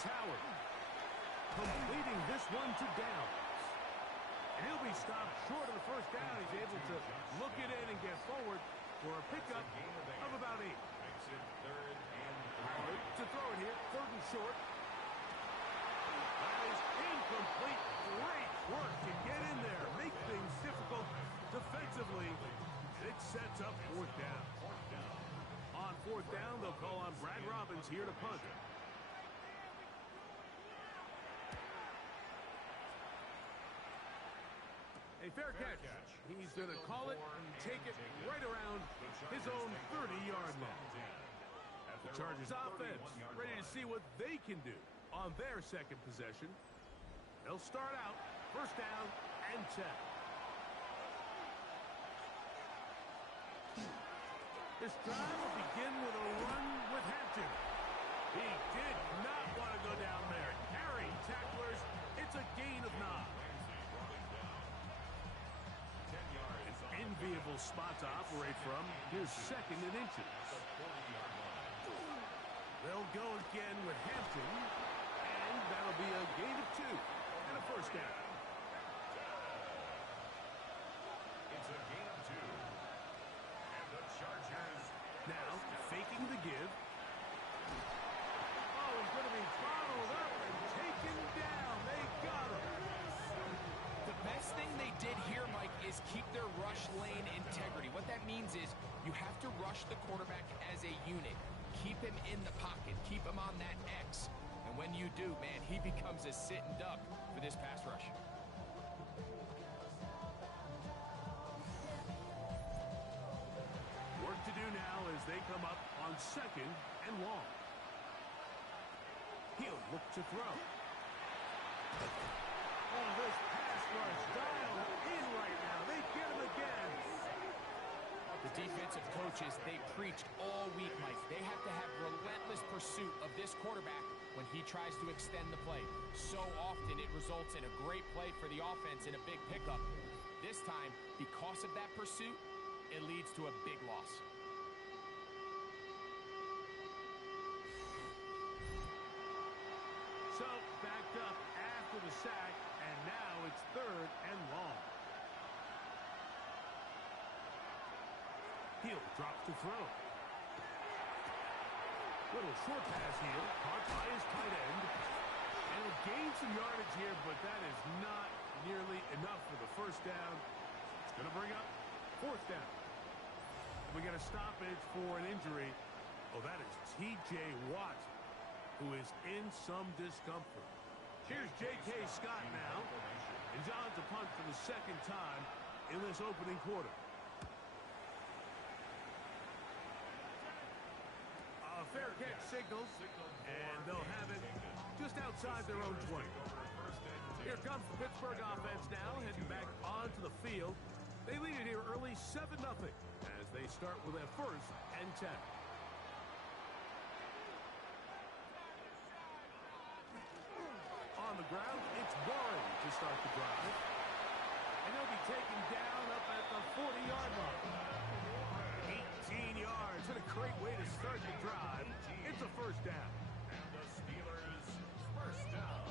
Here's Howard. Completing this one to downs. And he'll be stopped short of the first down. He's able to look it in and get forward for a pickup of about 8. Howard to throw it here, 3rd and short. That is incomplete. Great work to get in there, make things difficult defensively. It sets up 4th down. On 4th down, they'll call on Brad Robbins here to punt. A fair catch. He's going to call it and take it right around his own 30-yard line. The Chargers offense ready to see what they can do on their second possession. They'll start out 1st down and 10. This drive will begin with a run with Hampton. He did not want to go down there. Carrying tacklers, it's a gain of 9. An enviable spot to operate from. Here's 2nd and inches. They'll go again with Hampton, and that'll be a gain of 2 and a 1st down. It's a gain of 2. And the Chargers now faking the give. Oh, he's going to be followed up and taken down. They got him. The best thing they did here, Mike, is keep their rush lane integrity. What that means is you have to rush the quarterback as a unit. Keep him in the pocket. Keep him on that X. And when you do, man, he becomes a sitting duck for this pass rush. Work to do now as they come up on 2nd and long. He'll look to throw. Oh, this pass rush dialed in right now. They get him again. The defensive coaches, they preached all week, Mike. They have to have relentless pursuit of this quarterback when he tries to extend the play. So often it results in a great play for the offense and a big pickup. This time, because of that pursuit, it leads to a big loss. So, backed up after the sack, and now it's 3rd and long. He'll drop to throw. Little short pass here, caught by his tight end. And he'll gain some yardage here, but that is not nearly enough for the 1st down. It's going to bring up 4th down. We got a stoppage for an injury. Oh, that is T.J. Watt, who is in some discomfort. Here's J.K. Scott now. And John to punt for the 2nd time in this opening quarter. A fair catch signals, and they'll have it just outside their own 20. Here comes the Pittsburgh offense now, heading back onto the field. They lead it here early 7-0 as they start with a 1st and 10. On the ground, it's Warren to start the drive. And he'll be taken down up at the 40-yard line. 18 yards, and a great way to start the drive. It's a 1st down. And the Steelers' 1st down.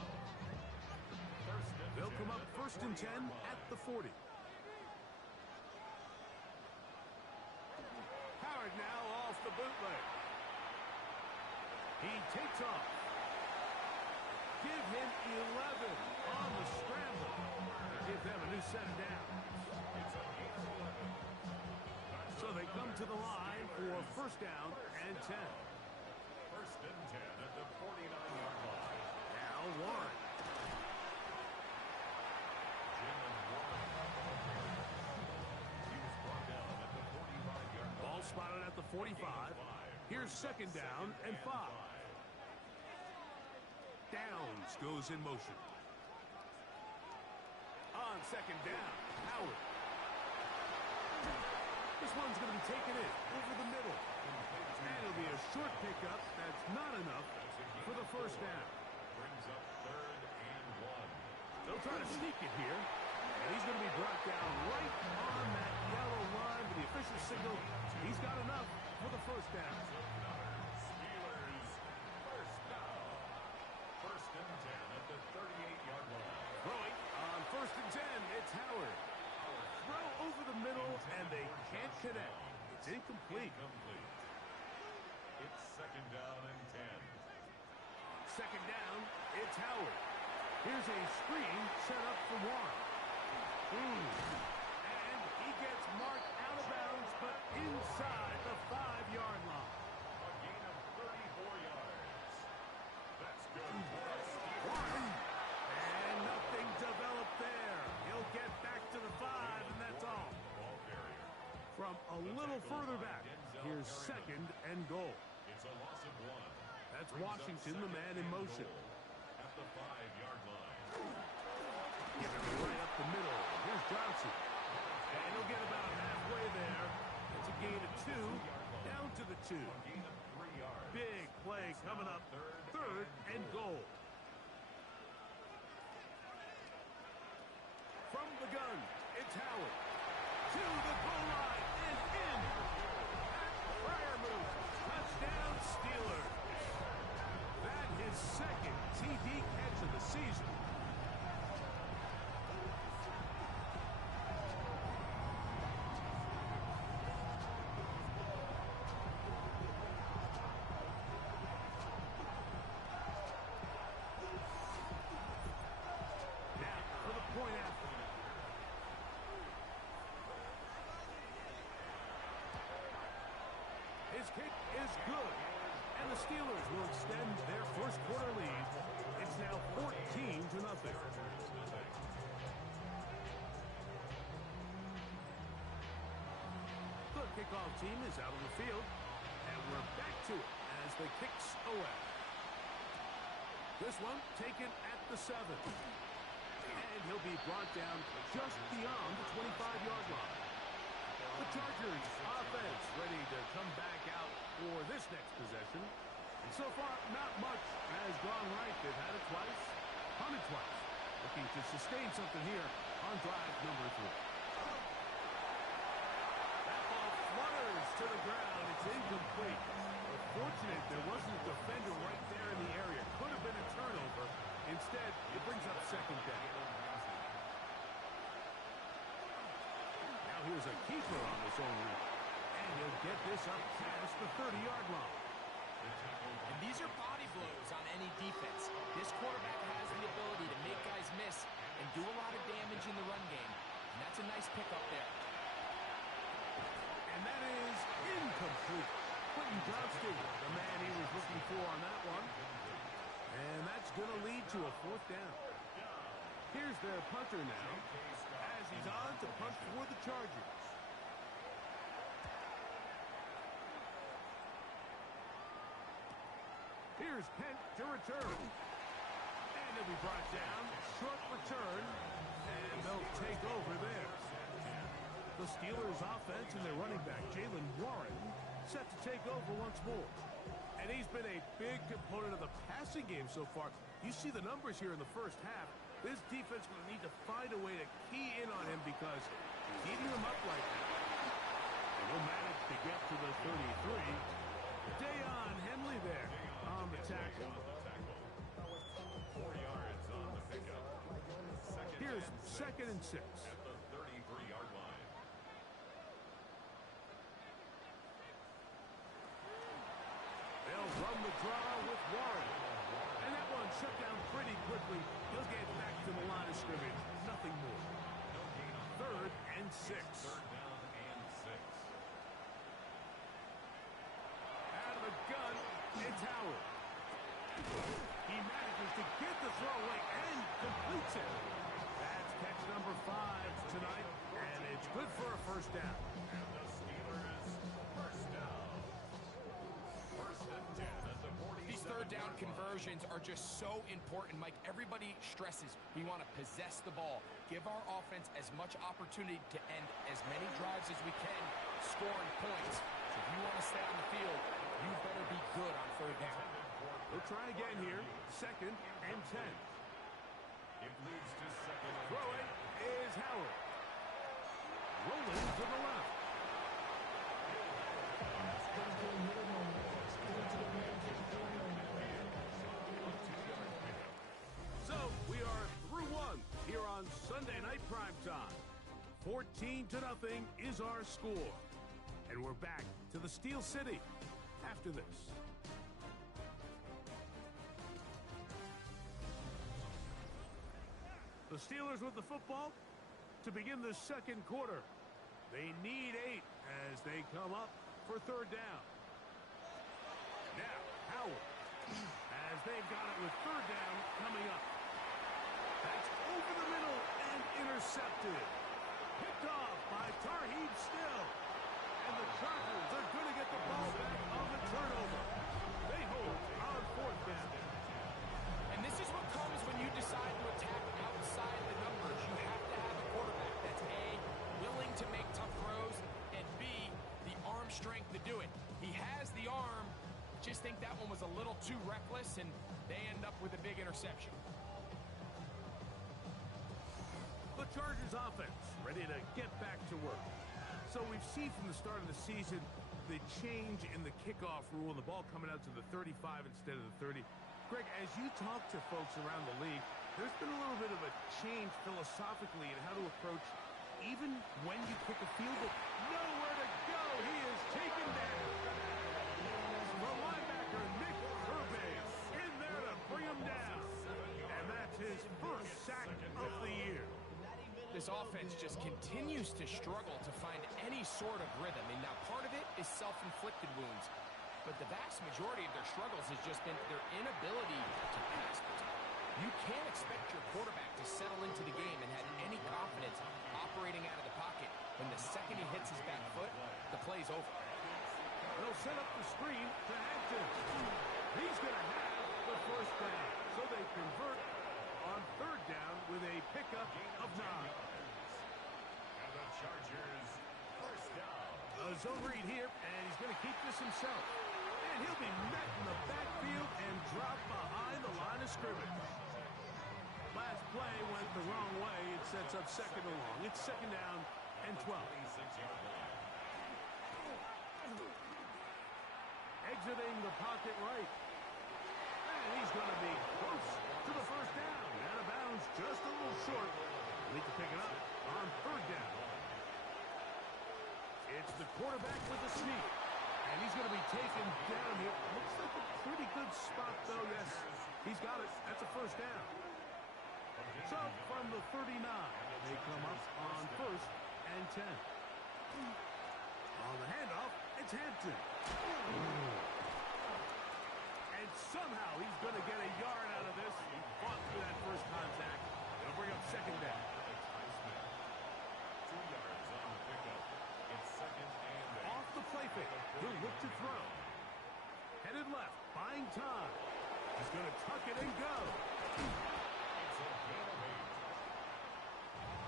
They'll come up 1st and 10 at the 40. Howard now off the bootleg. He takes off. Give him 11 on the scramble. Give them a new set of downs. So they come to the line for 1st down and 10. 1st and 10 at the 49-yard line. Now Warren. Ball spotted at the 45. Here's 2nd down and 5. Downs goes in motion. On 2nd down, Howard. This one's going to be taken in over the middle. And it'll be a short pickup. That's not enough for the 1st down. Brings up 3rd and 1. They'll try to sneak it here. And he's going to be brought down right on that yellow line with the official signal. He's got enough for the 1st down. incomplete. It's second down and 10. Second down, it's Howard. Here's a screen set up for Warren. And he gets marked out of bounds, but inside the 5-yard line. A gain of 34 yards. That's good. Warren. And nothing developed there. He'll get back to the 5, and that's all. Ball carrier. From a little further back, here's second and goal. It's a loss of 1. That's Washington, the man in motion. At the 5-yard line. Give it right up the middle. Here's Johnson. And he'll get about halfway there. It's a gain of 2, down to the 2. A gain of 3 yards. Big play coming up. Third and goal. From the gun, it's Howard. To the goal line and in. That prayer move. Touchdown Steelers. That is second TD catch of the season. Now for the point after. His kick is good. And the Steelers will extend their first quarter lead. It's now 14-0. The kickoff team is out on the field. And we're back to it as the kicks away. This one taken at the 7. And he'll be brought down just beyond the 25-yard line. The Chargers offense ready to come back out for this next possession. And so far, not much has gone right. They've had it twice, punted twice. Looking to sustain something here on drive number 3. That ball flutters to the ground. It's incomplete. Fortunate there wasn't a defender right there in the area. Could have been a turnover. Instead, it brings up second down. Now here's a keeper on this own route. And he'll get this up past the 30-yard line. And these are body blows on any defense. This quarterback has the ability to make guys miss and do a lot of damage in the run game. And that's a nice pickup there. And that is incomplete. Quentin Johnston, the man he was looking for on that one. And that's going to lead to a 4th down. Here's their punter now, as he's on to punt for the Chargers. Here's Pent to return. And he'll be brought down. Short return. And they'll take over there. The Steelers offense and their running back, Jaylen Warren, set to take over once more. And he's been a big component of the passing game so far. You see the numbers here in the first half. This defense will need to find a way to key in on him because he's eating them up like that. And he'll manage to get to the 33. Dayon Henley there on the tackle. 4 yards on the pickup. Here's second and 6. At the 33-yard line. They'll run the draw with Warren. And that one shut down pretty quickly. He'll get back to the line of scrimmage. Nothing more. Third and 6. Third down and 6. Out of the gun, it's Howard. He manages to get the throw away and completes it. That's catch number 5 tonight, and it's good for a first down. And the Steelers first down. First and 10 at the 40. These third down conversions are just so important, Mike. Everybody stresses we want to possess the ball, give our offense as much opportunity to end as many drives as we can, scoring points. So if you want to stay on the field, you better be good on third down. We'll try again here. Second and 10. It leads to second and 10. Throwing is Howard. Rolling to the left. So we are through one here on Sunday Night Primetime. 14-0 is our score. And And we're back to the Steel City after this. The Steelers with the football to begin the second quarter. They need 8 as they come up for third down. Now, Howard, as they've got it with third down coming up. That's over the middle and intercepted. Picked off by Tarheeb Still. And the Chargers are going to get the ball back on the turnover. They hold on fourth down. And this is what comes when you decide to attack outside the numbers. You have to have a quarterback that's A, willing to make tough throws, and B, the arm strength to do it. He has the arm. Just think that one was a little too reckless, and they end up with a big interception. The Chargers offense ready to get back to work. So we've seen from the start of the season the change in the kickoff rule and the ball coming out to the 35 instead of the 30. Greg, as you talk to folks around the league, there's been a little bit of a change philosophically in how to approach even when you kick a field goal. Nowhere to go. He is taken down. The linebacker, Nick Herbig, in there to bring him down. And that's his first sack of the year. This offense just continues to struggle to find any sort of rhythm. And now part of it is self-inflicted wounds. But the vast majority of their struggles has just been their inability to pass. You can't expect your quarterback to settle into the game and have any confidence operating out of the pocket. When the second he hits his back foot, the play's over. They'll set up the screen to Hampton. He's going to have the first down. So they convert on third down with a pickup of 9. And the Chargers first down. A zone read here, and he's going to keep this himself. And he'll be met in the backfield and dropped behind the line of scrimmage. Last play went the wrong way. It sets up second and long. It's second down and 12. 26-yard line. Exiting the pocket right. And he's going to be close to the first down. Out of bounds just a little short. Need to pick it up on third down. It's the quarterback with the sneak. And he's going to be taken down here. Looks like a pretty good spot, though. Yes, he's got it. That's a first down. So from the 39, they come up on first and 10. On the handoff, it's Hampton. And somehow he's going to get a yard out of this. He fought through that first contact. It'll bring up second down. 2 yards on the pickup. It's second and 8. Off the play fake. He'll look to throw. Headed left, buying time. He's going to tuck it and go. It's a gain of 8.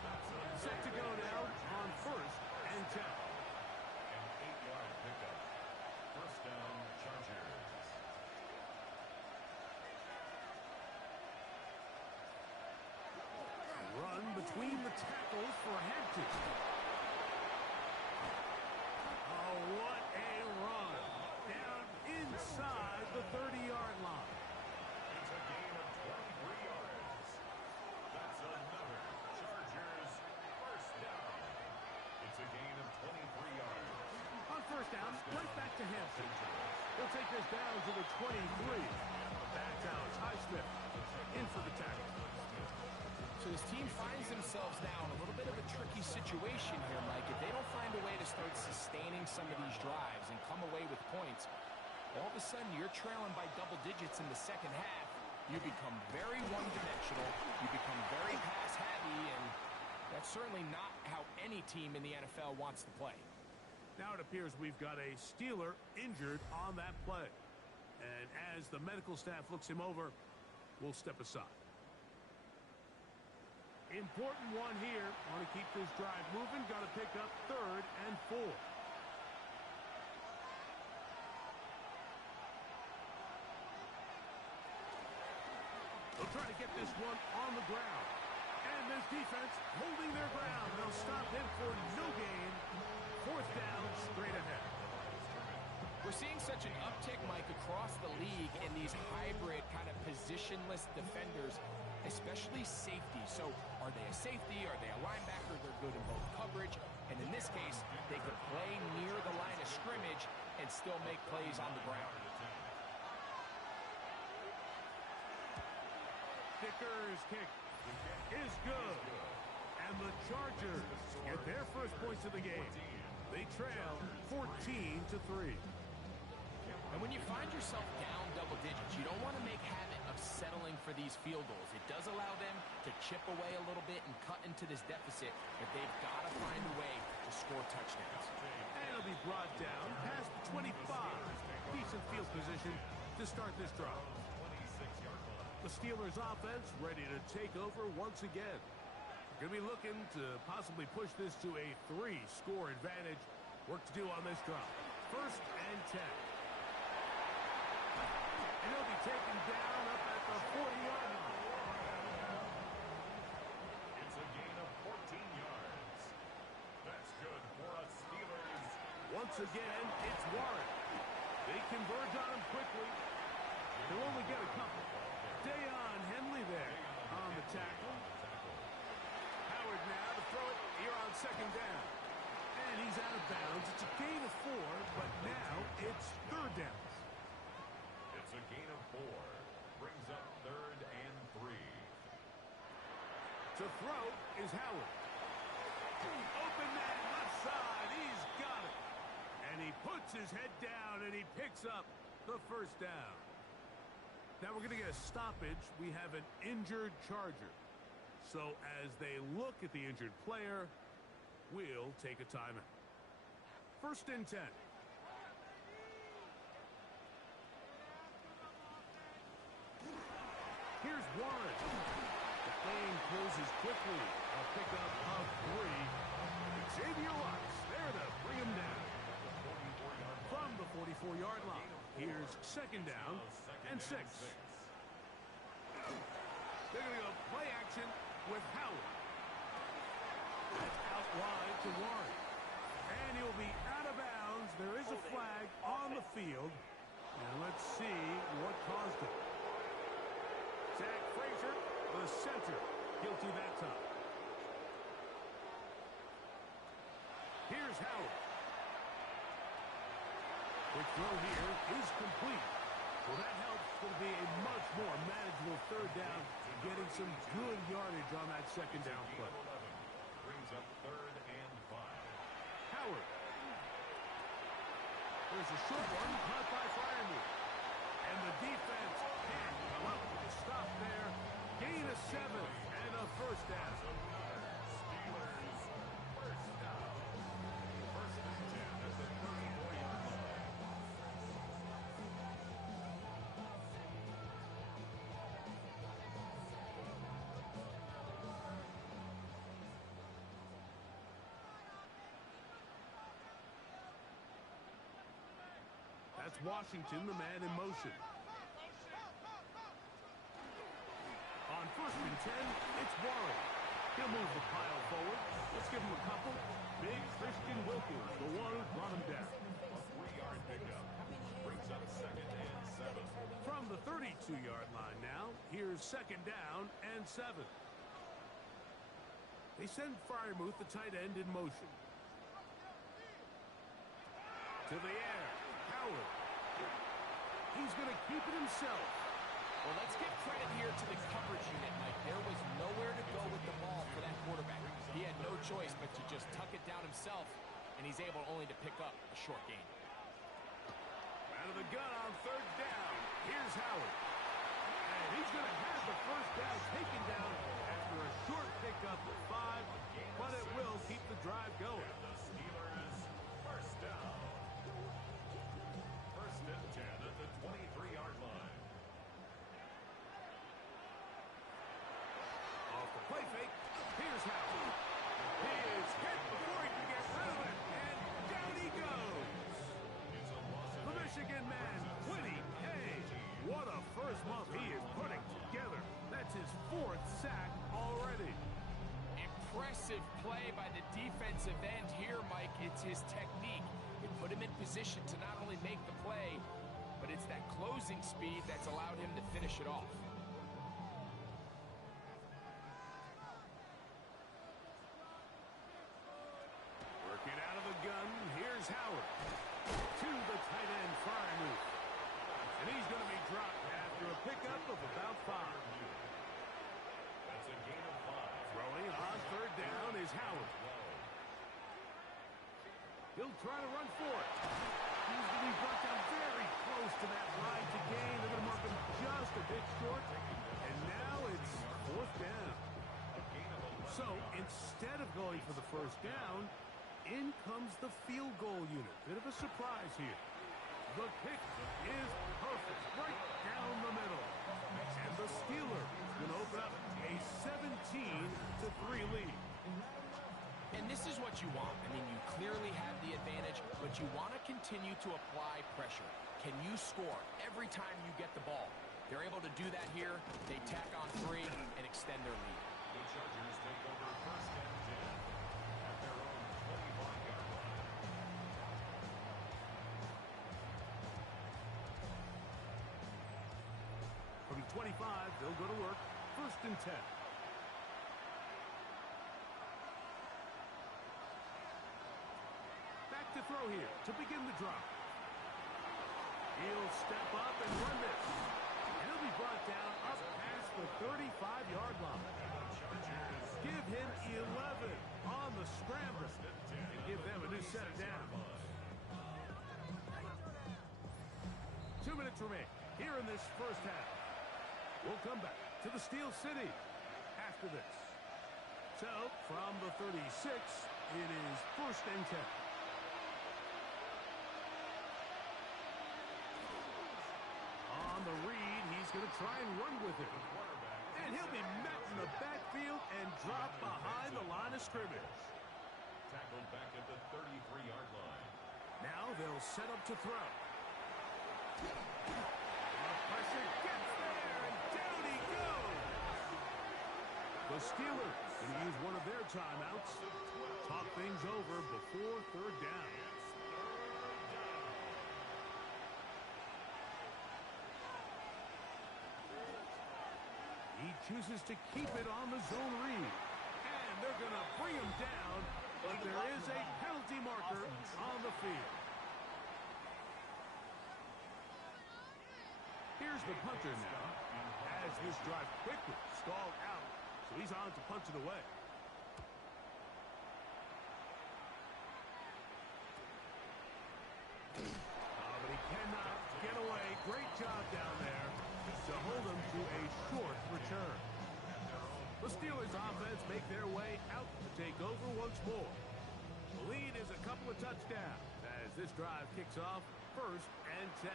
That's Set to go down on first and 10. an 8-yard pickup. First down, Chargers. Run between the tackles for Hampton. Oh, what a run. Down inside the 30-yard line. It's a gain of 23 yards. That's another Chargers first down. It's a gain of 23 yards. On first down, right back to Hampton. He'll take this down to the 23. That's Alex Highsmith in for the tackle. So this team finds themselves now in a little bit of a tricky situation here, Mike. If they don't find a way to start sustaining some of these drives and come away with points, all of a sudden you're trailing by double digits in the second half. You become very one-dimensional. You become very pass-heavy, and that's certainly not how any team in the NFL wants to play. Now it appears we've got a Steeler injured on that play. And as the medical staff looks him over, we'll step aside. Important one here. Want to keep this drive moving. Got to pick up third and 4. They'll try to get this one on the ground. And this defense holding their ground. They'll stop him for no gain. Fourth down, straight ahead. We're seeing such an uptick, Mike, across the league in these hybrid kind of positionless defenders, especially safety. So are they a safety? Are they a linebacker? They're good in both coverage. And in this case, they could play near the line of scrimmage and still make plays on the ground. Dicker's kick is good. And the Chargers get their first points of the game. They trail 14-3. And when you find yourself down double digits, you don't want to make habit of settling for these field goals. It does allow them to chip away a little bit and cut into this deficit, but they've got to find a way to score touchdowns. And it'll be brought down past the 25. Decent field position to start this drive. The Steelers offense ready to take over once again. Going to be looking to possibly push this to a 3-score advantage. Work to do on this drive. 1st and 10. And he'll be taken down up at the 40-yard line. It's a gain of 14 yards. That's good for us Steelers. Once again, it's Warren. They converge on him quickly. They'll only get a couple. Dayon Henley there on the tackle. Howard now to throw it here on 2nd down. And he's out of bounds. It's a gain of 4, but now it's 3rd down. It's a gain of 4. Brings up 3rd and 3. To throw is Howard. Open man left side. He's got it. And he puts his head down and he picks up the 1st down. Now we're going to get a stoppage. We have an injured Charger. So as they look at the injured player, we'll take a timeout. 1st and 10. Here's Warren. The lane closes quickly. A pickup of 3. Xavier Watts there to bring him down. From the 44-yard line. Here's 2nd down and 6. They're going to go play action with Howard. That's out wide to Warren. And he'll be out of bounds. There is a flag on the field. And let's see what caused it. Zach Frazier, the center, guilty that time. Here's Howard. Quick throw here is complete. Well, that helps. It's going to be a much more manageable 3rd down, getting some good yardage on that 2nd down play. Brings up 3rd and 5. Howard. There's a short one caught by Freiermuth. And the defense can't come up with a stop there. Gain of 7 and a 1st down. Steelers 1st down. 1st and 10 at the 34-yard line. That's Washington, the man in motion. On 1st and 10, it's Warren. He'll move the pile forward. Let's give him a couple. Big Christian Wilkins, the one who brought him down. A 3-yard pickup. Brings up 2nd and 7. From the 32-yard line now, here's 2nd down and 7. They send Freiermuth, the tight end, in motion. To the air, Howard. He's going to keep it himself. Well, let's give credit here to the coverage unit, Mike. There was nowhere to go with the ball for that quarterback. He had no choice but to just tuck it down himself, and he's able only to pick up a short gain. Out of the gun on 3rd down. Here's Howard. And he's going to have the 1st down taken down after a short pickup of 5, but it will keep the drive going. And the Steelers 1st down. 1st and 10 at the 23-yard line. Off the play fake. Here's Howard. He is hit before he can get rid of it, and down he goes. It's a loss of The Michigan man, Quiddy Hay. What a first month he is putting together. That's his 4th sack already. Impressive play by the defensive end here, Mike. It's his technique. It put him in position to not only make the play, but it's that closing speed that's allowed him to finish it off. Working out of the gun, here's Howard. To the tight end, Frymuth. And he's going to be dropped after a pickup of about 5. That's a gain of 5. Throwing on third down is Howard. He'll try to run for it. He's going to be brought down very close to that line to gain. They're going to mark him just a bit short. And now it's 4th down. So instead of going for the first down, in comes the field goal unit. Bit of a surprise here. The kick is perfect, right down the middle. And the Steelers will open up a 17-3 lead. And this is what you want. I mean, you clearly have the advantage, but you want to continue to apply pressure. Can you score every time you get the ball? They're able to do that here. They tack on 3 and extend their lead. The Chargers take over 1st and 10 at their own 25-yard line. From the 25, they'll go to work. 1st and 10. Back to throw here to begin the drive. He'll step up and run this. And he'll be brought down up past the 35-yard line. Give him 11 on the scramble and give them a new set of downs. 2 minutes remain here in this first half. We'll come back to the Steel City after this. So, from the 36, it is 1st and 10. On the read, he's going to try and run with it. And he'll be met in the backfield and dropped behind the line of scrimmage. Tackled back at the 33-yard line. Now they'll set up to throw. The pressure gets there, and down he goes. The Steelers going to use one of their timeouts. Talk things over before 3rd down. He chooses to keep it on the zone read. And they're going to bring him down, but there is a penalty marker on the field. Here's the punter now, as this drive quickly stalled out, so he's on to punch it away. But he cannot get away. Great job down there to hold him to a short return. The Steelers offense make their way out to take over once more. The lead is a couple of touchdowns as this drive kicks off 1st and 10.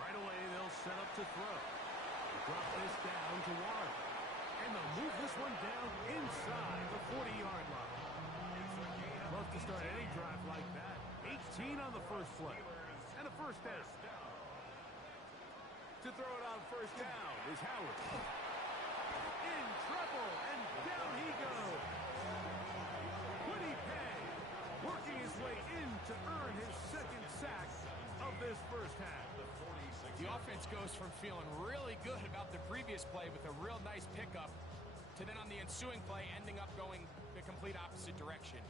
Right away, they'll set up to throw. They drop this down to Warren. And they'll move this one down inside the 40-yard line. Love to start any drive like that. 18 on the first play. And a 1st down. To throw it on 1st down is Howard. In trouble, and down he goes. Would he pay? Working his way in to earn his 2nd sack of this first half. The offense goes from feeling really good about the previous play with a real nice pickup to then on the ensuing play ending up going the complete opposite direction.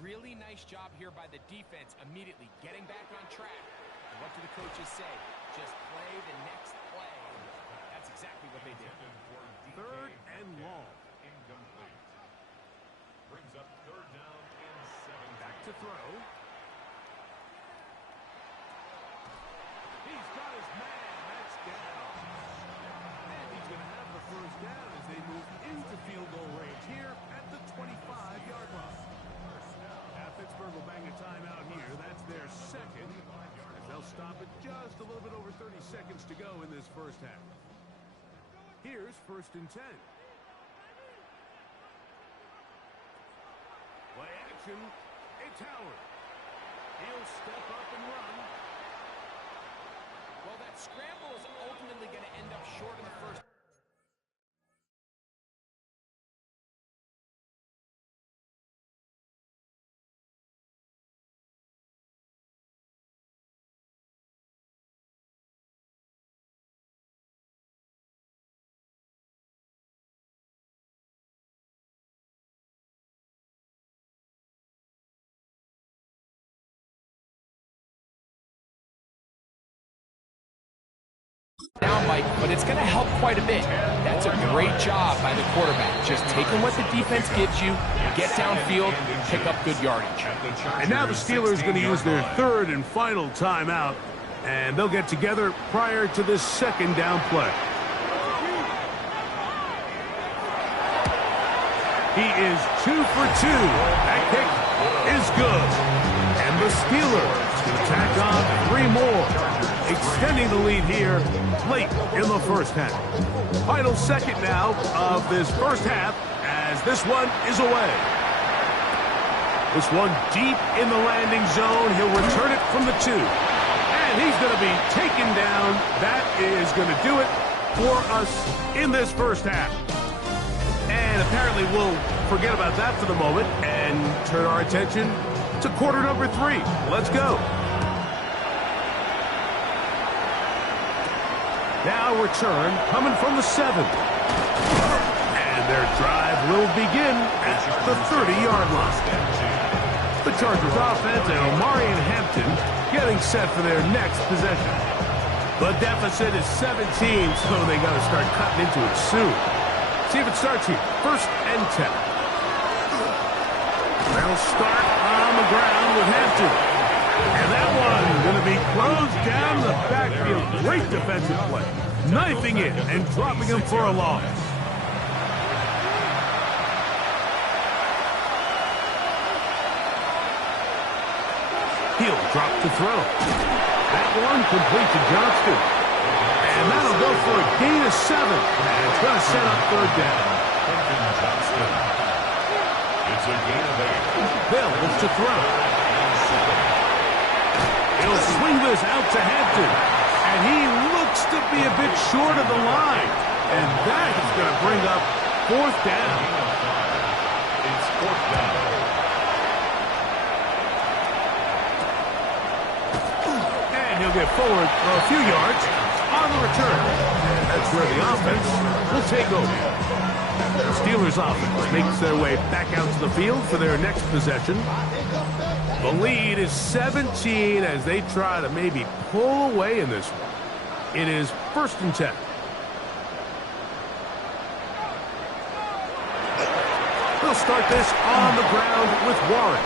Really nice job here by the defense immediately getting back on track. And what do the coaches say? Just play the next play. That's exactly what they did. 3rd and long. Incomplete. Brings up 3rd down and 7. Back to throw. He's got his man. That's down. And he's going to have the 1st down as they move into field goal range here at the 25-yard line. Pittsburgh will bang a timeout here. That's their 2nd. As they'll stop it just a little bit over 30 seconds to go in this first half. Here's 1st and 10. Play action. It's Howard. He'll step up and run. Well, that scramble is ultimately going to end up short in the first Mike, but it's going to help quite a bit. That's a great job by the quarterback. Just taking what the defense gives you, get downfield, pick up good yardage. And now the Steelers are going to use their third and final timeout, and they'll get together prior to this second down play. He is 2 for 2. That kick is good. And the Steelers tack on 3 more, extending the lead here late in the first half. Final second now of this first half as this one is away. This one deep in the landing zone. He'll return it from the 2. And he's going to be taken down. That is going to do it for us in this first half. And apparently we'll forget about that for the moment and turn our attention to quarter number 3. Let's go. Now return coming from the 7. And their drive will begin at the 30-yard line. The Chargers offense and Omarion Hampton getting set for their next possession. The deficit is 17, so they got to start cutting into it soon. See if it starts here. 1st and 10. They'll start on the ground with Hampton. And that one going to be closed down the backfield. Great defensive play. Knifing it and dropping him for a loss. He'll drop to throw. That one complete to Johnston. And that'll go for a gain of 7. And it's going to set up 3rd down. It's a gain of 8. Bill looks to throw. He'll swing this out to Hampton. And he looks to be a bit short of the line. And that is going to bring up 4th down. It's 4th down. And he'll get forward for a few yards on the return. And that's where the offense will take over. The Steelers offense makes their way back out to the field for their next possession. The lead is 17 as they try to maybe pull away in this one. It is 1st and 10. They'll start this on the ground with Warren.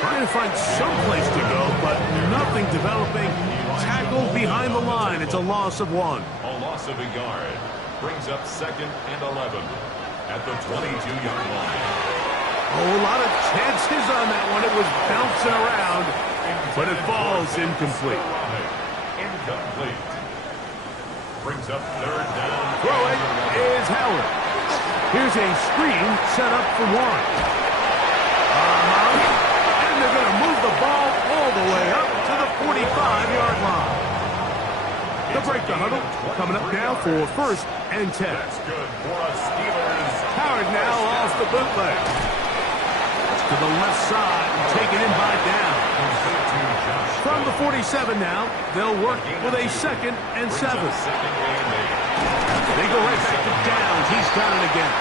Trying to find some place to go, but nothing developing. Tackled behind the line. It's a loss of 1. A loss of a yard. Brings up 2nd and 11 at the 22-yard line. Oh, a lot of chances on that one. It was bouncing around, but it falls incomplete. Incomplete. Brings up 3rd down. Throwing is Howard. Here's a screen set up for Warren. And they're going to move the ball all the way up to the 45-yard line. They'll break the huddle. Coming up now for 1st and 10. That's good for us Steelers. Howard now off the bootleg. To the left side and taken in by down. From the 47 now, they'll work with a 2nd and 7. They go right back to downs. He's got it again.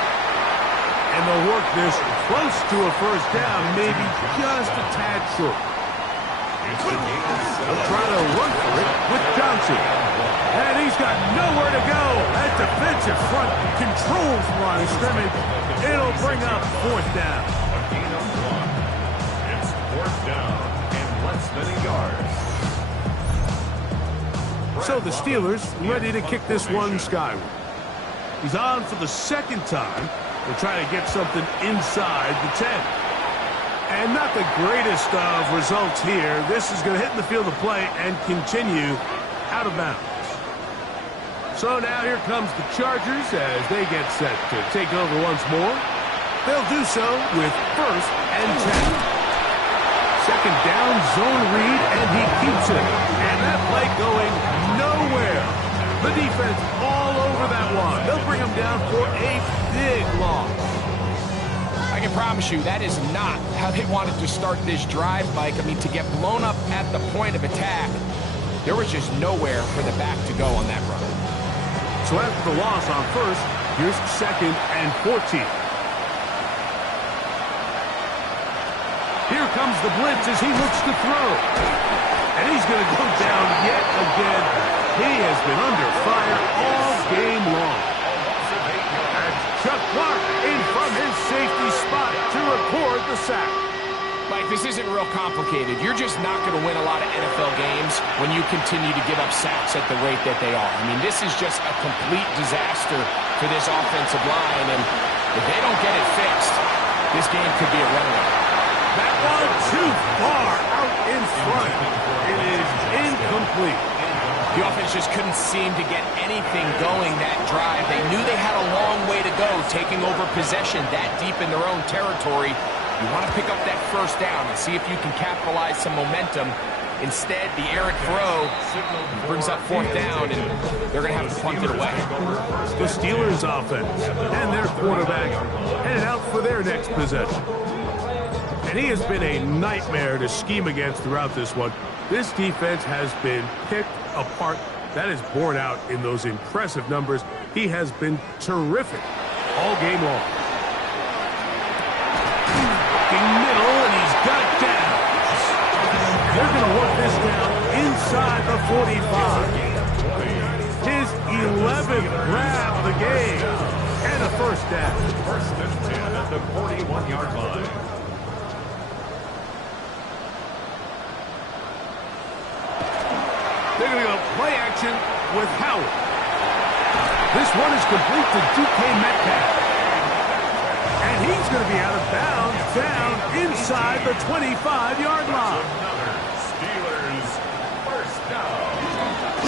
And they'll work this close to a 1st down, maybe just a tad short. They'll try to run for it with Johnson. And he's got nowhere to go. That defensive front controls the line of scrimmage. It'll bring up 4th down. A gain of 1. It's 4th down and less than a yard. So the Steelers ready to kick this one skyward. He's on for the 2nd time. They'll try to get something inside the 10. And not the greatest of results here. This is going to hit in the field of play and continue out of bounds. So now here comes the Chargers as they get set to take over once more. They'll do so with 1st and 10. 2nd down, zone read, and he keeps it. And that play going nowhere. The defense all over that one. They'll bring him down for a big loss. I can promise you that is not how they wanted to start this drive, Mike. I mean, to get blown up at the point of attack, there was just nowhere for the back to go on that run. So after the loss on 1st, here's 2nd and 14. Here comes the blitz as he looks to throw. And he's going to go down yet again. He has been under fire all game long. And Chuck Clark in from his safety spot to record the sack. Mike, this isn't real complicated. You're just not going to win a lot of NFL games when you continue to give up sacks at the rate that they are. I mean, this is just a complete disaster for this offensive line, and if they don't get it fixed, this game could be a runaway. That one too far out in front. It is incomplete. The offense just couldn't seem to get anything going that drive. They knew they had a long way to go, taking over possession that deep in their own territory. You want to pick up that first down and see if you can capitalize some momentum. Instead, the errant throw brings up fourth down, and they're going to have to punt it away. The Steelers offense and their quarterback headed out for their next possession. And he has been a nightmare to scheme against throughout this one. This defense has been picked apart. That is borne out in those impressive numbers. He has been terrific all game long. Middle, and he's got down. They're going to work this down inside the 45. His 11th grab of the game, and a first down. First and 10 at the 41-yard line. They're going to go play action with Howard. This one is complete to DK Metcalf. And he's going to be out of bounds down inside the 25-yard line. Steelers first down.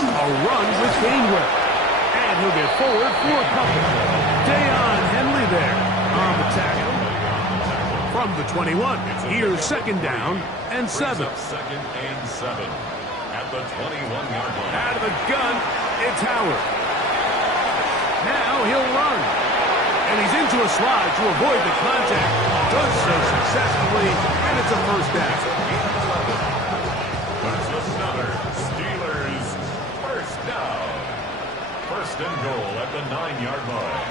A run with Gainwell. And he'll get forward for a couple. Deion Henley there on the tackle. From the 21, here's second down and 7. Second and 7 at the 21-yard line. Out of the gun, it's Howard. Now he'll run. And he's into a slide to avoid the contact. Does so successfully, and it's a first down. That's another Steelers first down. First and goal at the 9-yard line.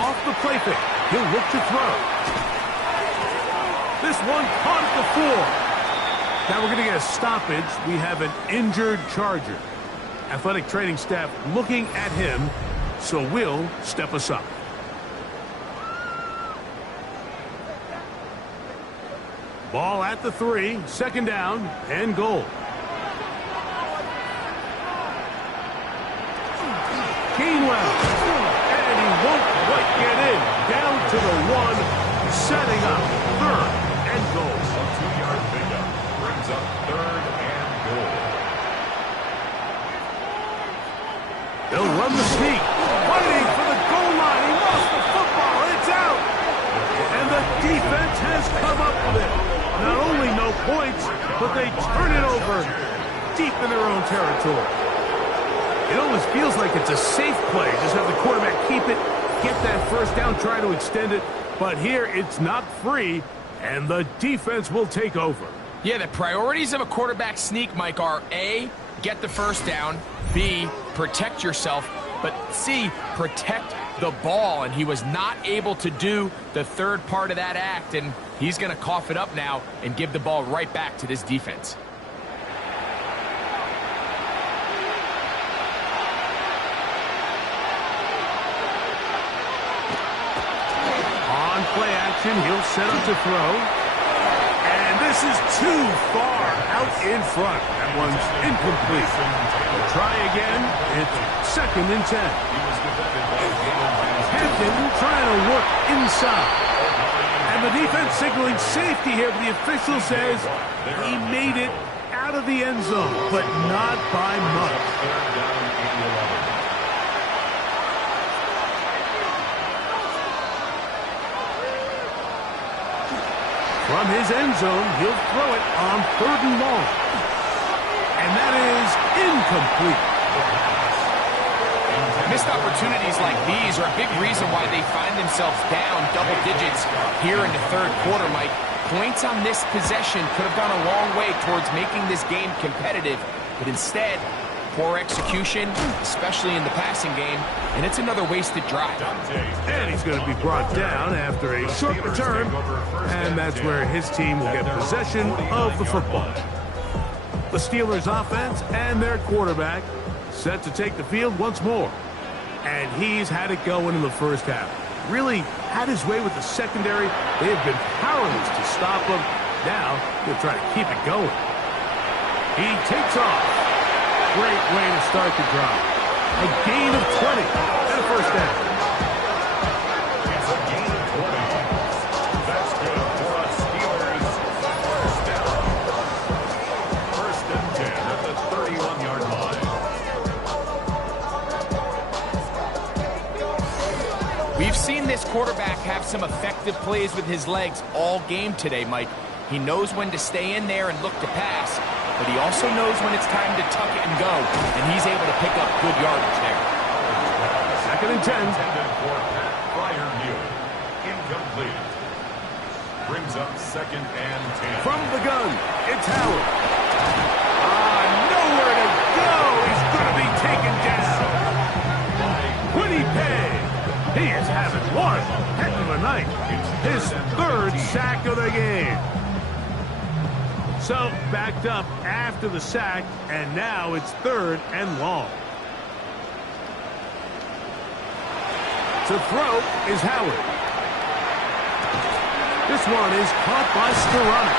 Off the play fake, he'll look to throw. This one caught at the 4. Now we're going to get a stoppage. We have an injured Charger. Athletic training staff looking at him, so we'll step aside. Ball at the 3, second down, and goal. Gainwell, and he won't quite get in. Down to the 1, setting up third and goal. A 2-yard pickup brings up third and goal. They'll run the sneak, fighting for the goal line. He lost the football. It's out. And the defense has come up with it. Not only no points, but they turn it over deep in their own territory. It almost feels like it's a safe play. Just have the quarterback keep it, get that first down, try to extend it. But here it's not free, and the defense will take over. Yeah, the priorities of a quarterback sneak, Mike, are A, get the first down, B, protect yourself, but C, protect the ball. And he was not able to do the third part of that act, and he's going to cough it up now and give the ball right back to this defense. On play action, he'll set up to throw. And this is too far out in front. That one's incomplete. Try again. It's second and 10. Hampton trying to work inside. And the defense signaling safety here, but the official says he made it out of the end zone, but not by much. From his end zone, he'll throw it on third and long. And that is incomplete. Missed opportunities like these are a big reason why they find themselves down double digits here in the third quarter, Mike. Points on this possession could have gone a long way towards making this game competitive, but instead, poor execution, especially in the passing game, and it's another wasted drive. And he's going to be brought down after a short return, and that's where his team will get possession of the football. The Steelers offense and their quarterback set to take the field once more. And he's had it going in the first half. Really had his way with the secondary. They have been powerless to stop him. Now he'll try to keep it going. He takes off. Great way to start the drive. A gain of 20 and a first down. It's a gain of 20. That's good for us Steelers. First down. First and 10 at the 31-yard line. We've seen this quarterback have some effective plays with his legs all game today, Mike. He knows when to stay in there and look to pass, but he also knows when it's time to tuck it and go, and he's able to pick up good yardage there. Second and 10. Intended for Pat Fryermuth. Incomplete. Brings up second and 10. From the gun, it's Howard. Nowhere to go. He's going to be taken down. Winnipeg. He is having one heck of a night. His third sack of the game. So, backed up after the sack, and now it's third and long. To throw is Howard. This one is caught by Skoranek.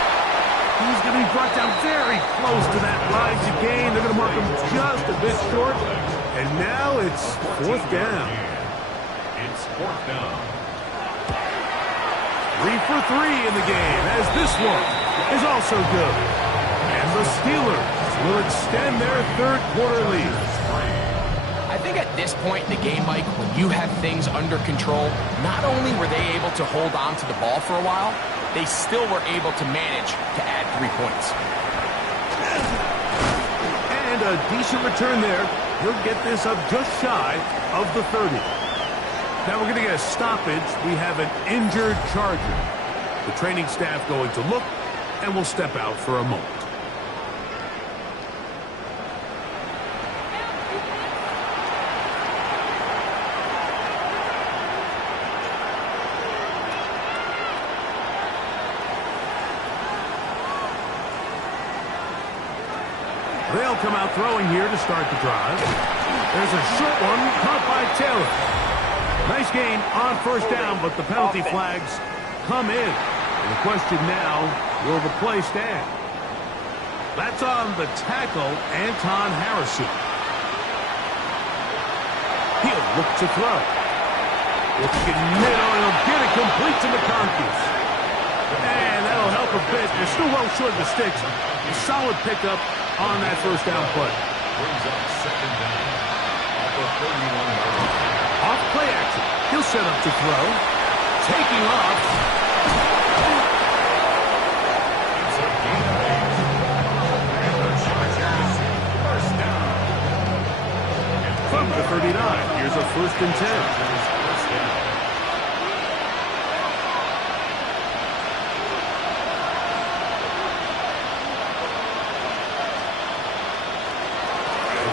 He's going to be brought down very close to that line to gain. They're going to mark him just a bit short. And now it's fourth down. It's fourth down. 3 for 3 in the game, as this one is also good. And the Steelers will extend their third quarter lead. I think at this point in the game, Mike, when you have things under control, not only were they able to hold on to the ball for a while, they still were able to manage to add 3 points. And a decent return there. He'll get this up just shy of the 30. Now we're going to get a stoppage. We have an injured Charger. The training staff going to look, and we'll step out for a moment. They'll come out throwing here to start the drive. There's a short one caught by Taylor. Nice gain on first down, but the penalty flags come in. And the question now, will the play stand? That's on the tackle, Anton Harrison. He'll look to throw. Looking middle, and he'll get it complete to McConkey. And that'll help a bit. They're still well short of the sticks. A solid pickup on that first down play. Brings up second down at the 31-yard line. Off play action. He'll set up to throw. Taking off. It's a gain of 8. And the Chargers, first down. From the 39, here's a first and 10. First down.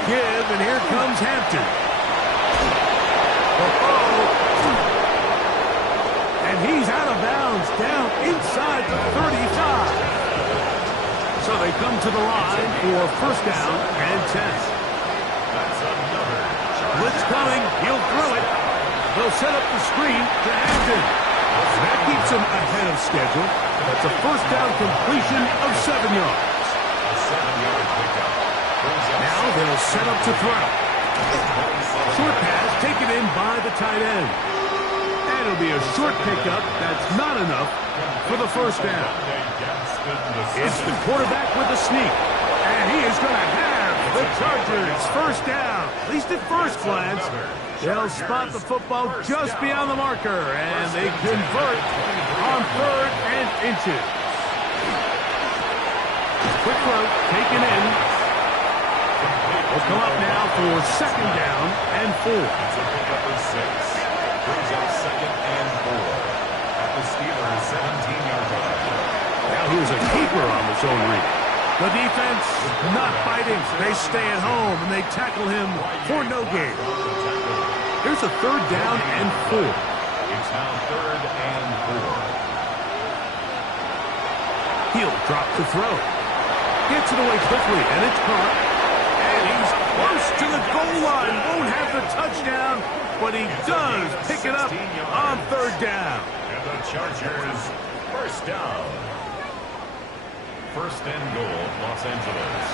Give, and here comes Hampton. And he's out of bounds, down inside the 35. So they come to the line for first down and 10. That's another Blitz coming, he'll throw it. They'll set up the screen to Hampton. That keeps him ahead of schedule. That's a first down completion of 7 yards. A 7-yard pickup. Now they'll set up to throw. Short pass taken in by the tight end. And it'll be a short pickup. That's not enough for the first down. It's the quarterback with the sneak. And he is going to have the Chargers first down. At least at first glance. They'll spot the football just beyond the marker. And they convert on third and inches. Quick throw taken in. Will come up now for second down and 4. It's a pickup of 6. Brings up second and 4 at the Steelers' 17-yard line. Now here's a keeper on the zone read. The defense not fighting. They stay at home and they tackle him for no gain. Here's a third down and 4. It's now third and 4. He'll drop to throw. Gets it away quickly, and it's caught. And he's close to the goal line. Won't have the touchdown, but he does pick it up on third down. And the Chargers, first down. First and goal, Los Angeles.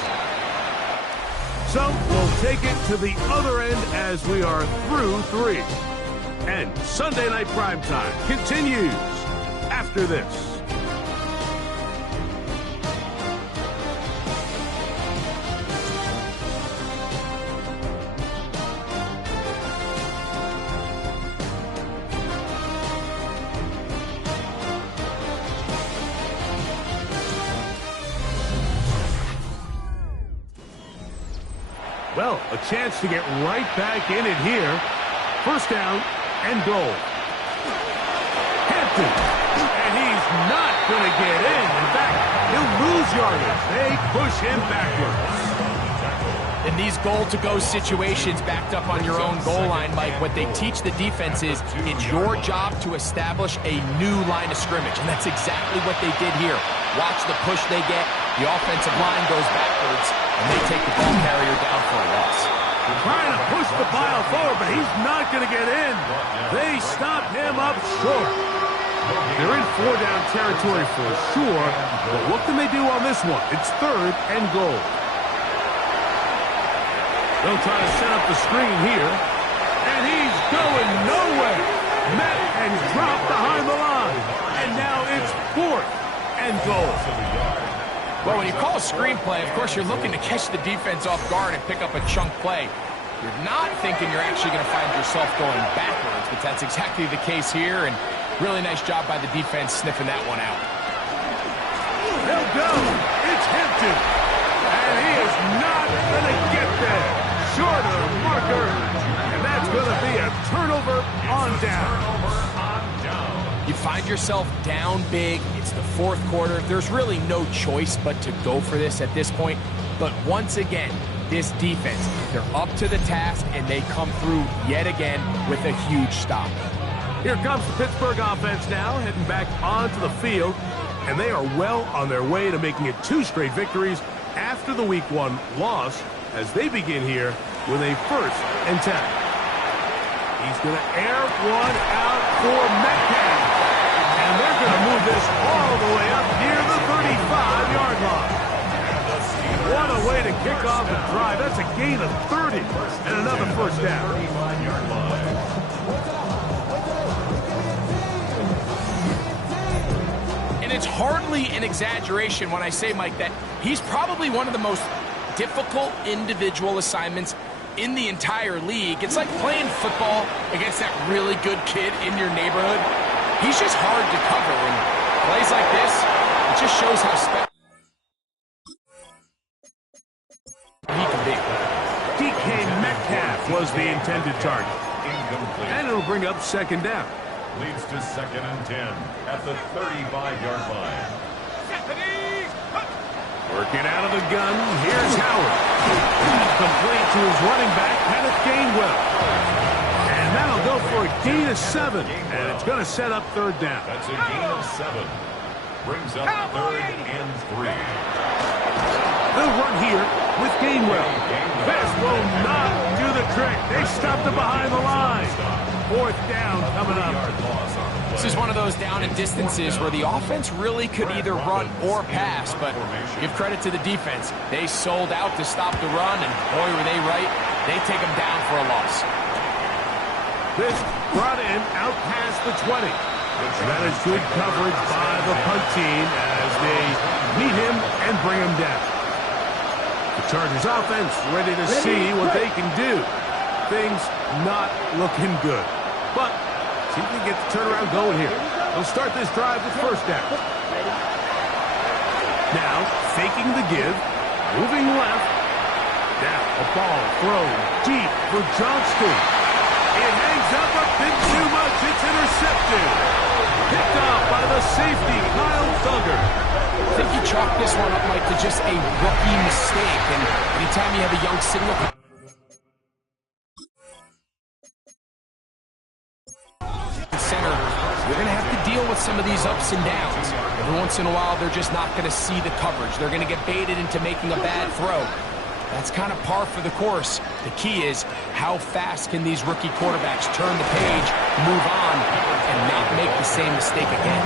So we'll take it to the other end as we are through 3. And Sunday Night Primetime continues after this. Well, a chance to get right back in it here. First down and goal. Hampton, and he's not going to get in. In fact, he'll lose yardage. They push him backwards. In these goal-to-go situations backed up on your own goal line, Mike, what they teach the defense is it's your job to establish a new line of scrimmage, and that's exactly what they did here. Watch the push they get. The offensive line goes backwards, and they take the ball carrier down for a loss. Trying to push the pile forward, but he's not going to get in. They stop him up short. They're in 4-down territory for sure, but what can they do on this one? It's third and goal. They'll try to set up the screen here, and he's going nowhere. Met and dropped behind the line, and now it's fourth and goal. Well, when you call a screenplay, of course, you're looking to catch the defense off guard and pick up a chunk play. You're not thinking you're actually going to find yourself going backwards, but that's exactly the case here, and really nice job by the defense sniffing that one out. They'll go. It's Hampton, and he is not going to get there. Short of the marker, and that's going to be a turnover on down. You find yourself down big. It's the fourth quarter. There's really no choice but to go for this at this point. But once again, this defense, they're up to the task, and they come through yet again with a huge stop. Here comes the Pittsburgh offense now, heading back onto the field, and they are well on their way to making it 2 straight victories after the Week 1 loss, as they begin here with a 1st and 10. He's going to air one out for Metcalf. And they're going to move this all the way up near the 35-yard line. What a way to kick off the drive. That's a gain of 30 and another first down. And it's hardly an exaggeration when I say, Mike, that he's probably one of the most difficult individual assignments in the entire league. It's like playing football against that really good kid in your neighborhood. He's just hard to cover, and plays like this, it just shows how special he can be. DK Metcalf was the intended target. Incomplete. And it'll bring up 2nd down. Leads to 2nd and 10 at the 35-yard line. Working out of the gun, here's Howard. Complete to his running back, Kenneth Gainwell. And that'll go for a gain of 7, and it's going to set up 3rd down. That's a gain of 7. Brings up 3rd and 3. They'll run here with Gainwell. This will not do the trick. They stopped him behind the line. 4th down coming up. This is one of those down and distances where the offense really could either run or pass, but give credit to the defense. They sold out to stop the run, and boy, were they right. They take them down for a loss. This brought in out past the 20. And that is good coverage by the punt team as they meet him and bring him down. The Chargers offense ready to see what they can do. Things not looking good. But see if we can get the turnaround going here. They'll start this drive with 1st down. Now, faking the give, moving left. Now, a ball thrown deep for Johnston. It hangs up a bit too much. It's intercepted. Picked off by the safety, Kyle Duggar. I think you chalk this one up, Mike, to just a rookie mistake. And anytime you have a young signal center, you're going to have to deal with with some of these ups and downs. Every once in a while, they're just not going to see the coverage. They're going to get baited into making a bad throw. That's kind of par for the course. The key is, how fast can these rookie quarterbacks turn the page, move on, and not make the same mistake again?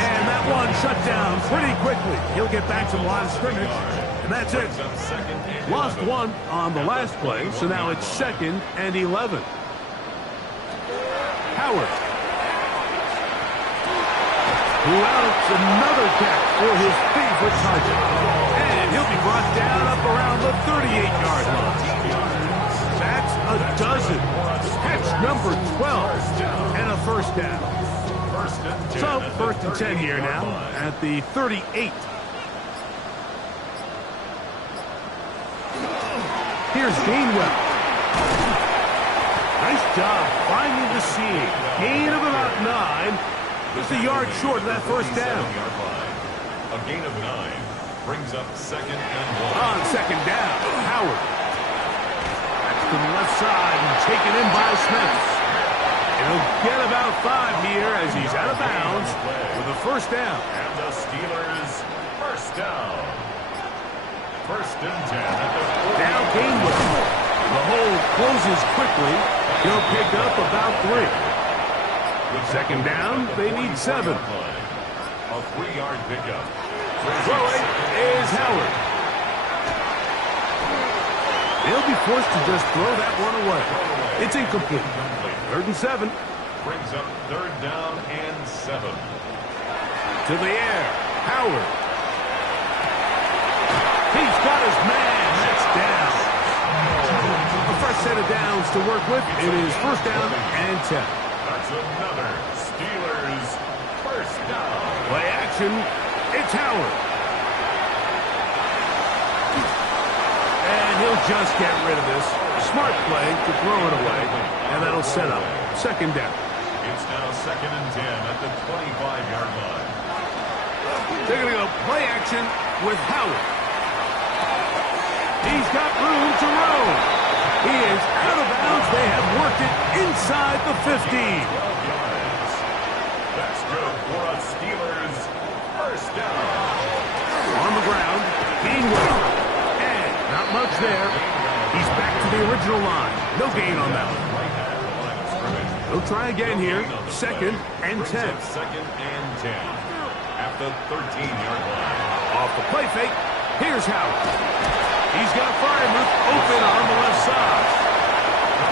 And that one shut down pretty quickly. He'll get back to the line of scrimmage, and that's it. Lost one on the last play, so now it's 2nd and 11. Howard. Who outs another catch for his favorite target. And he'll be brought down up around the 38-yard line. That's a dozen. Catch number 12 and a first down. So, 1st and 10 here now at the 38. Here's Gainwell. Nice job finding the seam. Gain of about 9. Just a yard short of that first down. A gain of 9 brings up 2nd and 1. On 2nd down, Howard. That's to the left side and taken in by Smith. He'll get about 5 here as he's out of bounds with a first down. And the Steelers first down. 1st and 10 at the 40. Now Gainwell. The hole closes quickly. He'll pick up about 3. With 2nd down, they need 7. A 3-yard pickup. Throwing is Howard. They'll be forced to just throw that one away. It's incomplete. 3rd and 7. Brings up 3rd down and 7. To the air, Howard. He's got his man. That's down. A fresh set of downs to work with. It is 1st down and 10. That's another Steelers first down. Play action. It's Howard. And he'll just get rid of this. Smart play to throw it away. And that'll set up 2nd down. It's now 2nd and 10 at the 25-yard line. They're going to go play action with Howard. He's got room to roam. He is out of bounds. They have worked it inside the 15. 12 yards. That's good for a Steelers first down. On the ground, Gainwell. And not much there. He's back to the original line. No gain on that one. He'll try again here. 2nd and 10. 2nd and 10 at the 13-yard line. Off the play fake. Here's Howard. He's got Freiermuth open on the left side.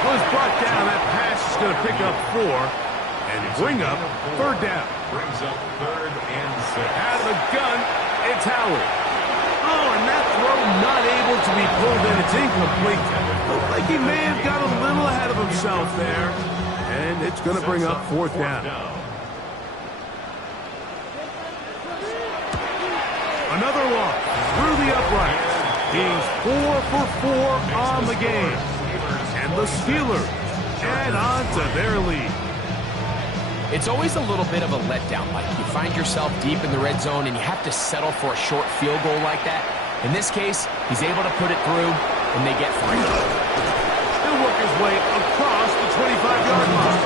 Was brought down. That pass is going to pick up 4 and bring up 3rd down. Brings up 3rd and 6. Out of the gun, it's Howard. Oh, and that throw not able to be pulled in. It's incomplete. Looked like he may have got a little ahead of himself there. And it's going to bring up 4th down. Another walk through the uprights. He's 4 for 4 on the game. And the Steelers add on to their lead. It's always a little bit of a letdown, Mike. You find yourself deep in the red zone and you have to settle for a short field goal like that. In this case, he's able to put it through and they get 3. He'll work his way across the 25-yard line.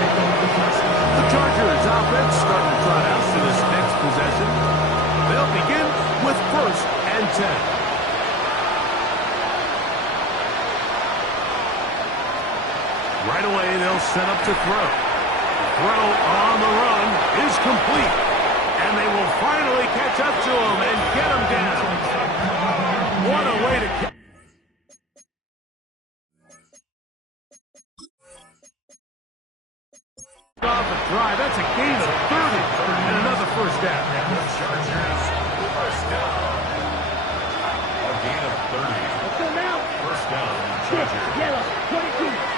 The Chargers offense starting to trot out for this next possession. They'll begin with 1st and 10. Right away, they'll set up to throw. Throw on the run is complete. And they will finally catch up to him and get him down. What a way to catch. Off a drive. That's a gain of 30 and another first down. Chargers first down. A gain of 30. First down, Chargers. Yellow, 22.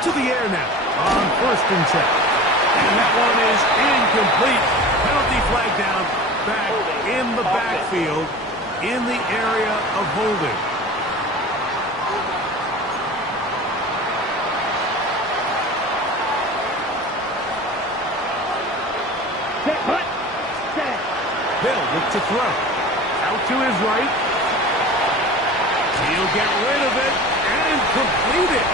To the air now on 1st and 10. And that one is incomplete. Penalty flag down back in the backfield in the area of holding. Hill look to throw. Out to his right. He'll get rid of it and complete it.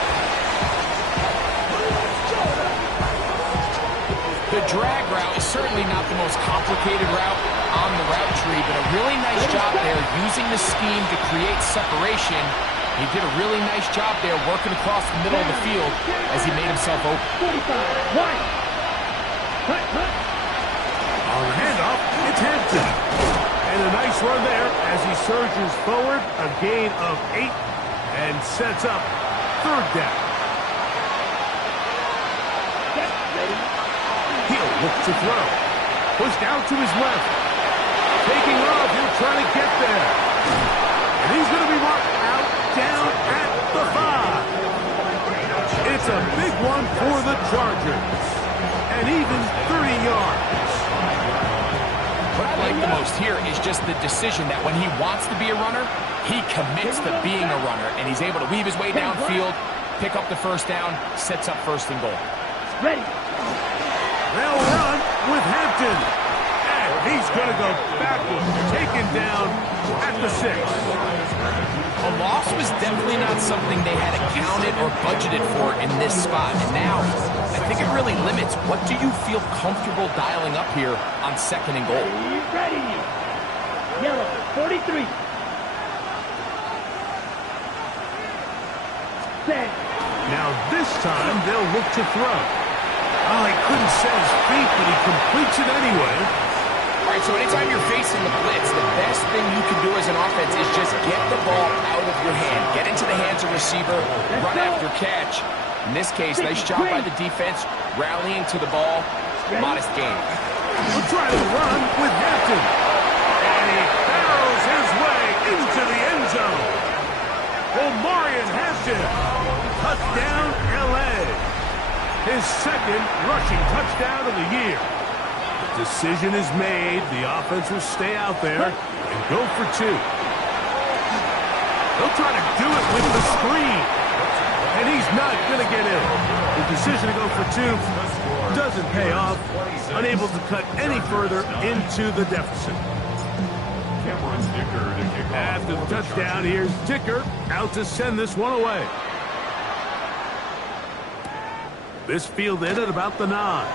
Good drag route is certainly not the most complicated route on the route tree, but a really nice job there using the scheme to create separation. He did a really nice job there working across the middle of the field as he made himself open. On the handoff, it's Hampton. And a nice run there as he surges forward, a gain of 8, and sets up third down. He'll look to throw. Pushed out to his left. Taking off, he'll try to get there. And he's going to be marked out down at the 5. It's a big one for the Chargers. And even 30 yards. What I like the most here is just the decision that when he wants to be a runner, he commits to being a runner, and he's able to weave his way downfield, pick up the first down, sets up 1st and goal. Ready. They'll run with Hampton. And he's going to go backwards, taken down at the 6. A loss was definitely not something they had accounted or budgeted for in this spot. And now, I think it really limits what do you feel comfortable dialing up here on 2nd and goal. Ready. Yellow, 43. Set. Now this time, they'll look to throw. Oh, he couldn't set his feet, but he completes it anyway. All right, so anytime you're facing the blitz, the best thing you can do as an offense is just get the ball out of your hand. Get into the hands of receiver, run after catch. In this case, nice job by the defense, rallying to the ball, modest gain. We'll try to run with Hampton. And he barrels his way into the end zone. Omarion Hampton, touchdown LA. His 2nd rushing touchdown of the year. Decision is made. The offense will stay out there and go for 2. They'll try to do it with the screen. And he's not going to get in. The decision to go for 2 doesn't pay off. Unable to cut any further into the deficit. After the touchdown, here's Dicker out to send this one away. This fielded at about the 9.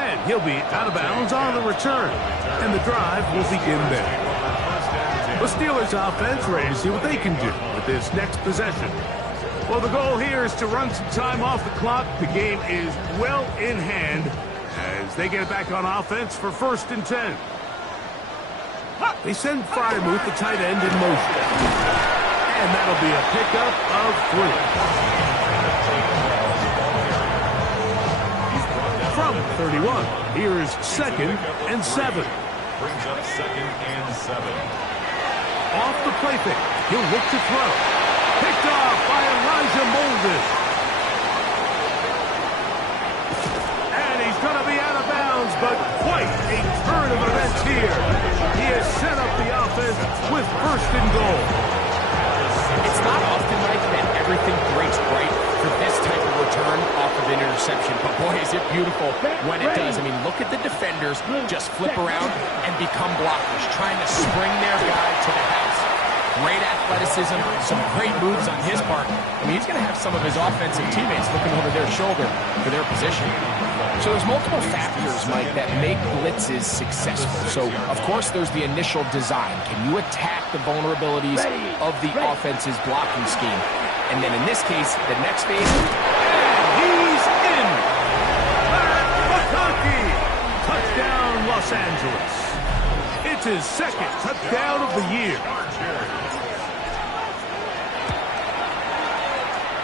And he'll be out of bounds on the return. And the drive will begin there. The Steelers offense ready to see what they can do with this next possession. Well, the goal here is to run some time off the clock. The game is well in hand as they get back on offense for 1st and 10. They send Freiermuth, the tight end, in motion. And that'll be a pickup of 3. From 31, here's 2nd and 7. Brings up 2nd and 7. Off the play fake, he'll look to throw. Picked off by Elijah Molden. And he's going to be out of bounds, but quite a turn of events here. He has set up the offense with 1st and goal. It's not often, Mike, that everything breaks right for this type of return off of an interception. But boy, is it beautiful when it does. I mean, look at the defenders just flip around and become blockers, trying to spring their guy to the house. Great athleticism, some great moves on his part. I mean, he's going to have some of his offensive teammates looking over their shoulder for their position. So there's multiple factors, Mike, that make blitzes successful. So, of course, there's the initial design. Can you attack the vulnerabilities of the offense's blocking scheme? And then in this case, the next phase, he's in. McConkey. Touchdown, Los Angeles. It's his 2nd touchdown of the year.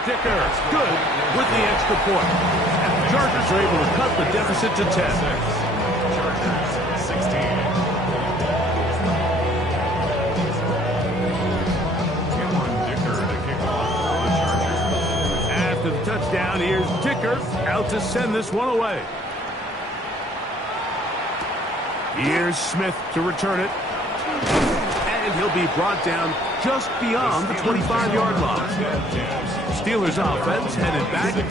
Dicker, good with the extra point. And the Chargers are able to cut the deficit to 10. Chargers 16. Dicker to kick off for the Chargers. After the touchdown, here's Dicker out to send this one away. Here's Smith to return it. And he'll be brought down just beyond the 25-yard line. Steelers offense headed back to